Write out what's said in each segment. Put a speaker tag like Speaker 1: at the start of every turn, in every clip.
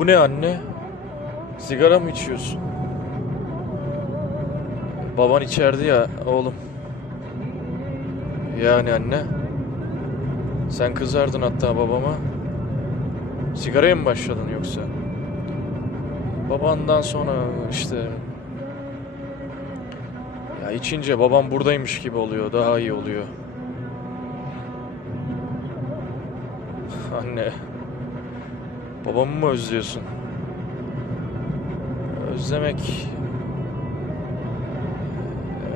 Speaker 1: Bu ne anne? Sigara mı içiyorsun? Baban içerdi ya oğlum. Yani anne. Sen kızardın hatta babama. Sigaraya mı başladın yoksa? Babandan sonra işte... Ya içince babam buradaymış gibi oluyor. Daha iyi oluyor. Anne. Babamı mı özlüyorsun? Özlemek...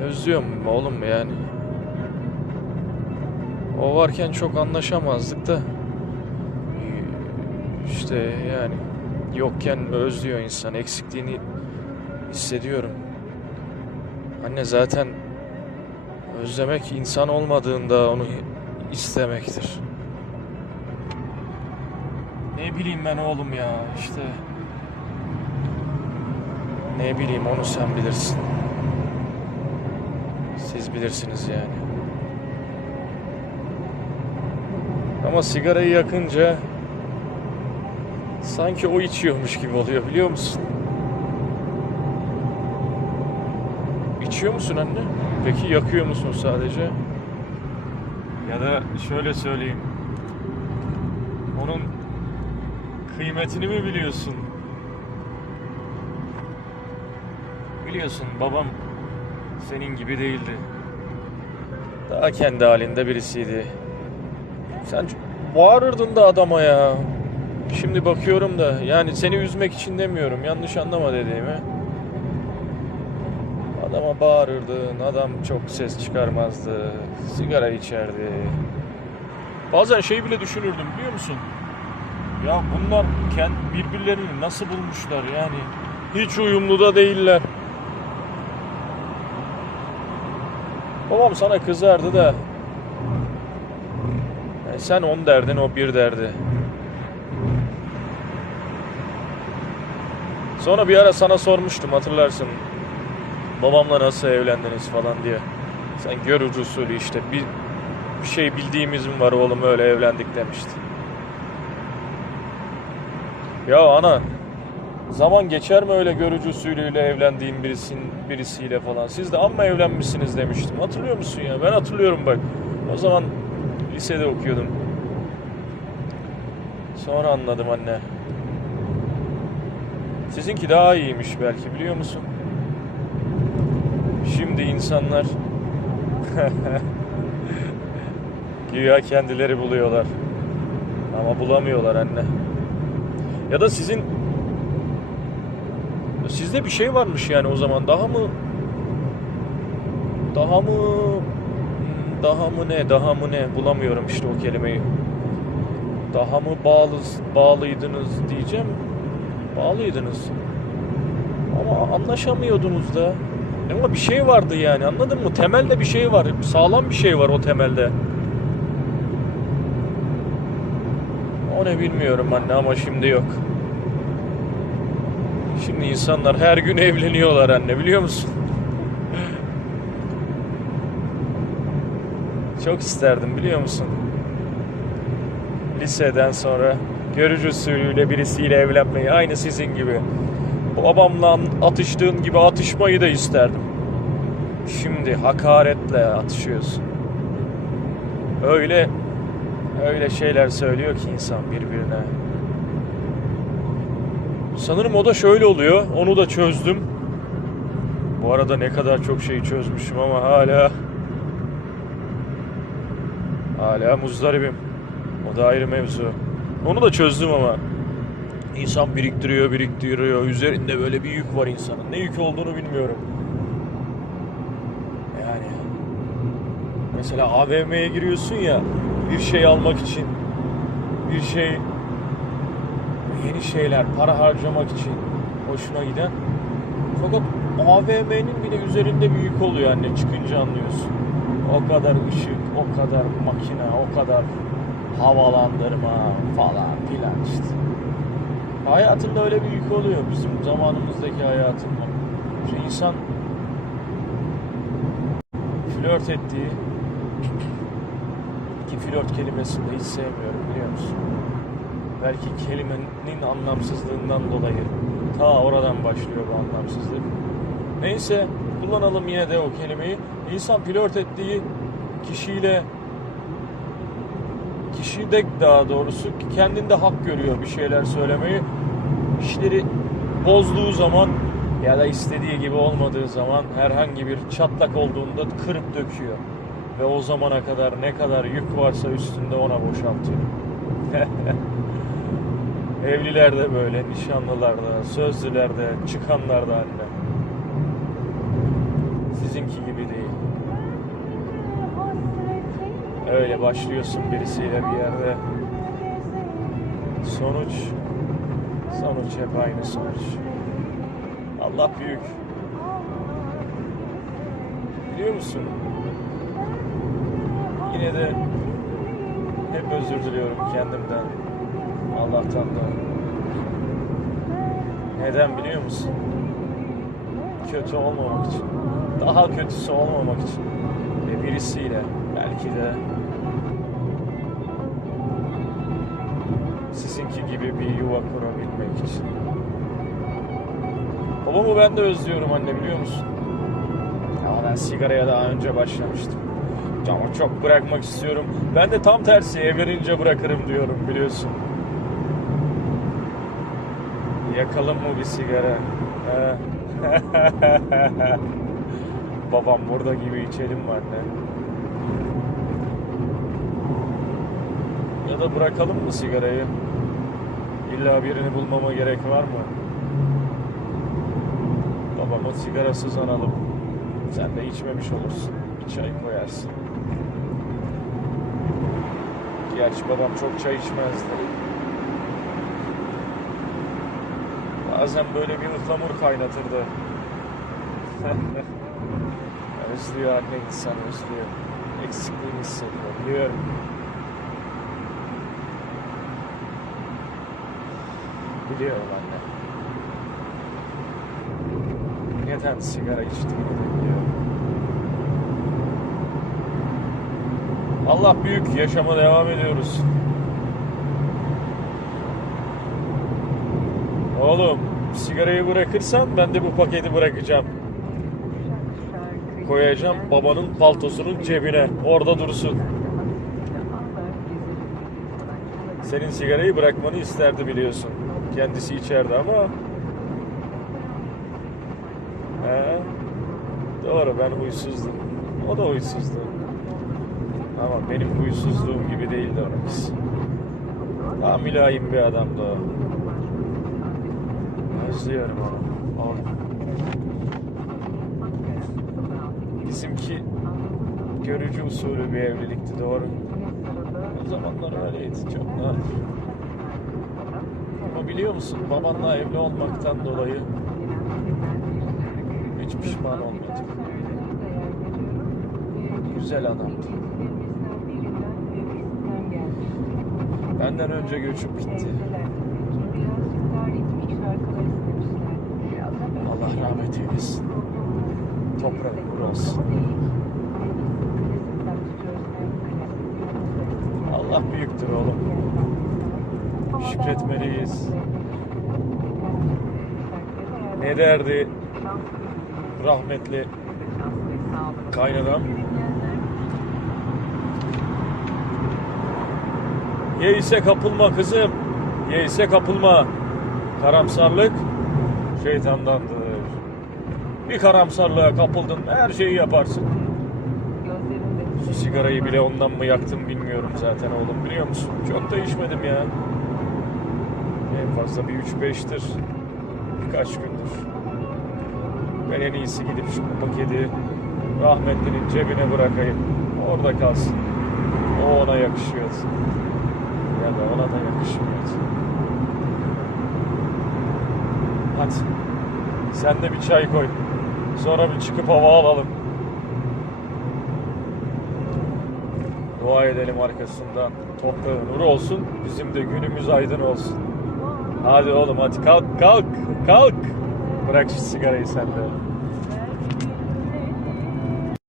Speaker 1: Özlüyorum oğlum yani. O varken çok anlaşamazdık da. İşte yani yokken özlüyor insan. Eksikliğini hissediyorum. Anne zaten özlemek insan olmadığında onu istemektir. Ne bileyim ben oğlum ya işte. Ne bileyim onu sen bilirsin. Siz bilirsiniz yani. Ama sigarayı yakınca sanki o içiyormuş gibi oluyor biliyor musun? İçiyor musun anne? Peki yakıyor musun sadece? Ya da şöyle söyleyeyim. Kıymetini mi biliyorsun? Biliyorsun babam senin gibi değildi. Daha kendi halinde birisiydi. Sen bağırırdın da adama ya. Şimdi bakıyorum da yani seni üzmek için demiyorum. Yanlış anlama dediğimi. Adama bağırırdın. Adam çok ses çıkarmazdı. Sigara içerdi. Bazen şey bile düşünürdüm biliyor musun? Ya bunlar kend birbirlerini nasıl bulmuşlar yani? Hiç uyumlu da değiller. Babam sana kızardı da. Yani sen on derdin o bir derdi. Sonra bir ara sana sormuştum hatırlarsın. Babamla nasıl evlendiniz falan diye. Sen görücü usulü işte bir, bir şey bildiğimiz mi var oğlum öyle evlendik demişti. Ya ana zaman geçer mi öyle görücü usulüyle evlendiğin birisin, birisiyle falan. Siz de amma evlenmişsiniz demiştim. Hatırlıyor musun ya? Ben hatırlıyorum bak. O zaman lisede okuyordum. Sonra anladım anne. Sizinki daha iyiymiş belki biliyor musun? Şimdi insanlar güya kendileri buluyorlar. Ama bulamıyorlar anne. Ya da sizin sizde bir şey varmış yani o zaman daha mı daha mı daha mı ne daha mı ne bulamıyorum işte o kelimeyi. Daha mı bağlı bağlıydınız diyeceğim. Bağlıydınız. Ama anlaşamıyordunuz da. Ama bir şey vardı yani anladın mı? Temelde bir şey var. Sağlam bir şey var o temelde. Ne bilmiyorum anne ama şimdi yok. Şimdi insanlar her gün evleniyorlar anne biliyor musun? Çok isterdim biliyor musun? Liseden sonra görücü usulüyle birisiyle evlenmeyi aynı sizin gibi. Babamla atıştığın gibi atışmayı da isterdim. Şimdi hakaretle atışıyorsun. Öyle öyle şeyler söylüyor ki insan birbirine. Sanırım o da şöyle oluyor. Onu da çözdüm. Bu arada ne kadar çok şeyi çözmüşüm ama hala hala muzdaribim. O da ayrı mevzu. Onu da çözdüm ama insan biriktiriyor, biriktiriyor. Üzerinde böyle bir yük var insanın. Ne yük olduğunu bilmiyorum. Yani mesela AVM'ye giriyorsun ya bir şey almak için bir şey yeni şeyler para harcamak için hoşuna giden fakat AVM'nin bile üzerinde bir yük oluyor anne çıkınca anlıyorsun. O kadar ışık, o kadar makine, o kadar havalandırma falan filan işte. Hayatında öyle bir yük oluyor bizim zamanımızdaki hayatında. İşte insan flört ettiği ki flört kelimesini de hiç sevmiyorum biliyor musun? Belki kelimenin anlamsızlığından dolayı. Ta oradan başlıyor bu anlamsızlık. Neyse kullanalım yine de o kelimeyi. İnsan flört ettiği kişiyle kişi de daha doğrusu kendinde hak görüyor bir şeyler söylemeyi. İşleri bozduğu zaman ya da istediği gibi olmadığı zaman herhangi bir çatlak olduğunda kırıp döküyor. Ve o zamana kadar ne kadar yük varsa üstünde ona boşaltıyor. Evliler de böyle, nişanlılar da, sözlüler de, çıkanlar da anne. Sizinki gibi değil. Öyle başlıyorsun birisiyle bir yerde. Sonuç, sonuç hep aynı sonuç. Allah büyük. Biliyor musun? Yine de hep özür diliyorum kendimden. Allah'tan da. Neden biliyor musun? Kötü olmamak için. Daha kötüsü olmamak için. Ve birisiyle belki de sizinki gibi bir yuva kurabilmek için. Babamı ben de özlüyorum anne biliyor musun? Ama ben sigaraya daha önce başlamıştım. Ama çok bırakmak istiyorum. Ben de tam tersi evlenince bırakırım diyorum biliyorsun. Yakalım mı bir sigara? Babam burada gibi içelim mi anne? Ya da bırakalım mı sigarayı? İlla birini bulmama gerek var mı? Babamı sigarasız analım. Sen de içmemiş olursun. Bir çay koyarsın. Gerçi babam çok çay içmezdi. Bazen böyle bir ıhlamur kaynatırdı. özlüyor anne insan özlüyor. Eksikliğini hissediyor. Biliyorum. Biliyorum anne. Neden sigara içtiğini biliyorum. Allah büyük. Yaşama devam ediyoruz. Oğlum sigarayı bırakırsan ben de bu paketi bırakacağım. Koyacağım babanın paltosunun cebine. Orada dursun. Senin sigarayı bırakmanı isterdi biliyorsun. Kendisi içerdi ama... He? Doğru ben huysuzdum. O da huysuzdu. Ama benim huysuzluğum gibi değildi onunki. Daha mülayim bir adamdı o. Özlüyorum onu. onu. Bizimki görücü usulü bir evlilikti doğru. O zamanlar öyleydi çok nadir. Ama biliyor musun babanla evli olmaktan dolayı hiç pişman olmadım. Güzel adamdı. Benden önce göçüp gitti. Allah rahmet eylesin. Toprağı nur olsun. Allah büyüktür oğlum. Şükretmeliyiz. Ne derdi rahmetli kaynanam? Ye ise kapılma kızım. Ye ise kapılma. Karamsarlık şeytandandır. Bir karamsarlığa kapıldın her şeyi yaparsın. Şu sigarayı bile ondan mı yaktım bilmiyorum zaten oğlum biliyor musun? Çok da içmedim ya. En fazla bir 3-5'tir. Birkaç gündür. Ben en iyisi gidip şu paketi rahmetlinin cebine bırakayım. Orada kalsın. O ona yakışıyordu. Ya da ona da yakışmıyordu. Hadi. Sen de bir çay koy. Sonra bir çıkıp hava alalım. Dua edelim arkasından. Toprağı nur olsun. Bizim de günümüz aydın olsun. Hadi oğlum hadi kalk kalk kalk. Bırak şu sigarayı sen de.